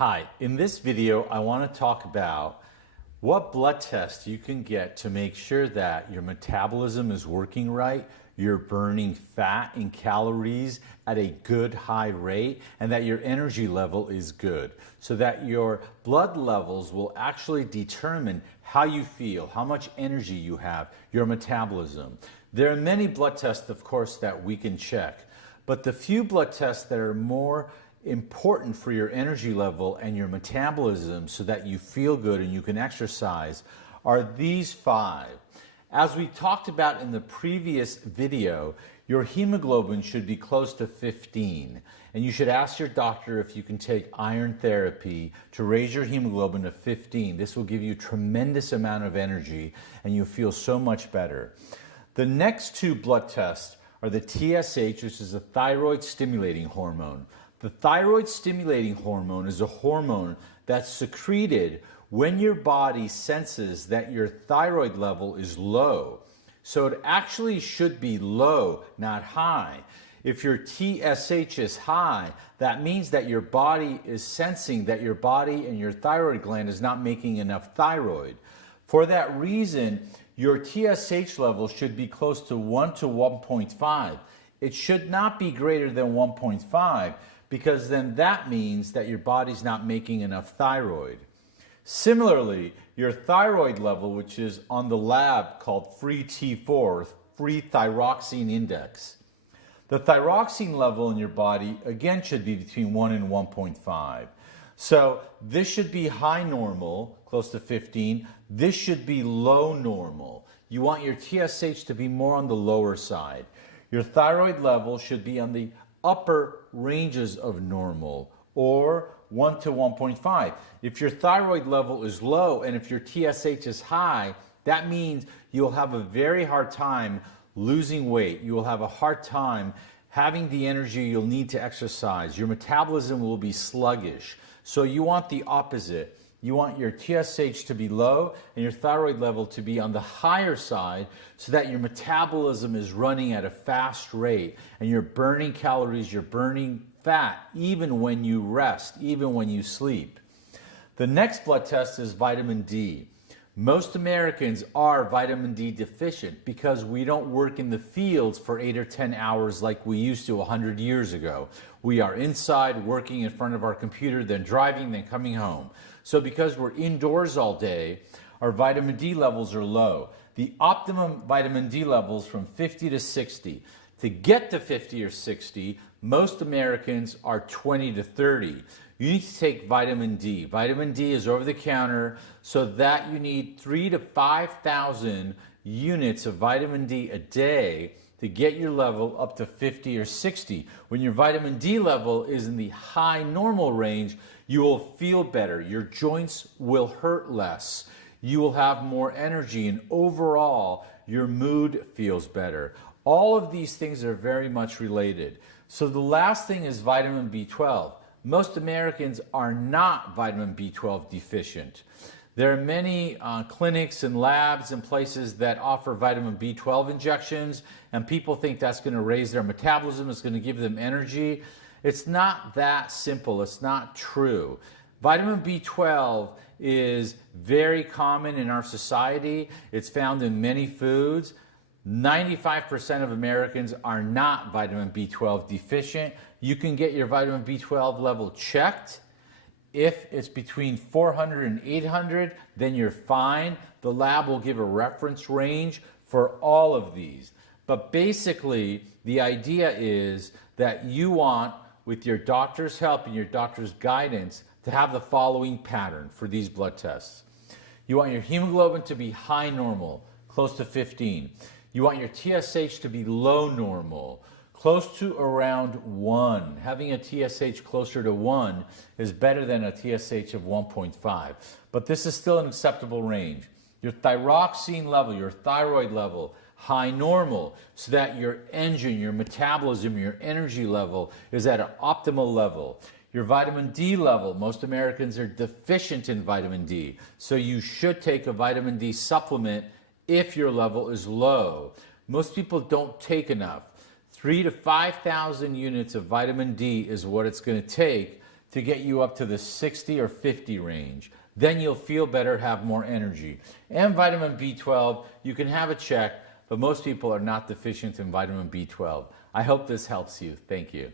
Hi, in this video I want to talk about what blood test you can get to make sure that your metabolism is working right, you're burning fat and calories at a good high rate, and that your energy level is good, so that your blood levels will actually determine how you feel, how much energy you have, your metabolism. There are many blood tests, of course, that we can check, but the few blood tests that are more important for your energy level and your metabolism so that you feel good and you can exercise are these 5. As we talked about in the previous video, your hemoglobin should be close to 15, and you should ask your doctor if you can take iron therapy to raise your hemoglobin to 15. This will give you a tremendous amount of energy and you'll feel so much better. The next 2 blood tests are the TSH, which is a thyroid stimulating hormone. The thyroid stimulating hormone is a hormone that's secreted when your body senses that your thyroid level is low. So it actually should be low, not high. If your TSH is high, that means that your body is sensing that your body and your thyroid gland is not making enough thyroid. For that reason, your TSH level should be close to 1 to 1.5. It should not be greater than 1.5. because then that means that your body's not making enough thyroid. Similarly, your thyroid level, which is on the lab called free T4, free thyroxine index. The thyroxine level in your body, again, should be between 1 and 1.5. So this should be high normal, close to 15. This should be low normal. You want your TSH to be more on the lower side. Your thyroid level should be on the upper ranges of normal, or 1 to 1.5. If your thyroid level is low and if your TSH is high, that means you'll have a very hard time losing weight. You will have a hard time having the energy you'll need to exercise. Your metabolism will be sluggish. So you want the opposite. You want your TSH to be low and your thyroid level to be on the higher side so that your metabolism is running at a fast rate and you're burning calories, you're burning fat even when you rest, even when you sleep. The next blood test is vitamin D. Most Americans are vitamin D deficient because we don't work in the fields for 8 or 10 hours like we used to 100 years ago. We are inside working in front of our computer, then driving, then coming home. So because we're indoors all day, our vitamin D levels are low. The optimum vitamin D levels from 50 to 60. To get to 50 or 60, most Americans are 20 to 30. You need to take vitamin D. Vitamin D is over the counter, so that you need 3,000 to 5,000 units of vitamin D a day to get your level up to 50 or 60. When your vitamin D level is in the high normal range, you will feel better. Your joints will hurt less. You will have more energy, and overall, your mood feels better. All of these things are very much related. So the last thing is vitamin B12. Most Americans are not vitamin B12 deficient. There are many clinics and labs and places that offer vitamin B12 injections, and people think that's going to raise their metabolism, it's going to give them energy. It's not that simple. It's not true. Vitamin B12 is very common in our society. It's found in many foods. 95% of Americans are not vitamin B12 deficient. You can get your vitamin B12 level checked. If it's between 400 and 800, then you're fine. The lab will give a reference range for all of these. But basically, the idea is that you want, with your doctor's help and your doctor's guidance, to have the following pattern for these blood tests. You want your hemoglobin to be high normal, close to 15. You want your TSH to be low normal, close to around 1. Having a TSH closer to 1 is better than a TSH of 1.5. But this is still an acceptable range. Your thyroxine level, your thyroid level, high normal, so that your engine, your metabolism, your energy level is at an optimal level. Your vitamin D level, most Americans are deficient in vitamin D, so you should take a vitamin D supplement if your level is low. Most people don't take enough. 3,000 to 5,000 units of vitamin D is what it's going to take to get you up to the 60 or 50 range. Then you'll feel better, have more energy. And vitamin B12, you can have a check, but most people are not deficient in vitamin B12. I hope this helps you. Thank you.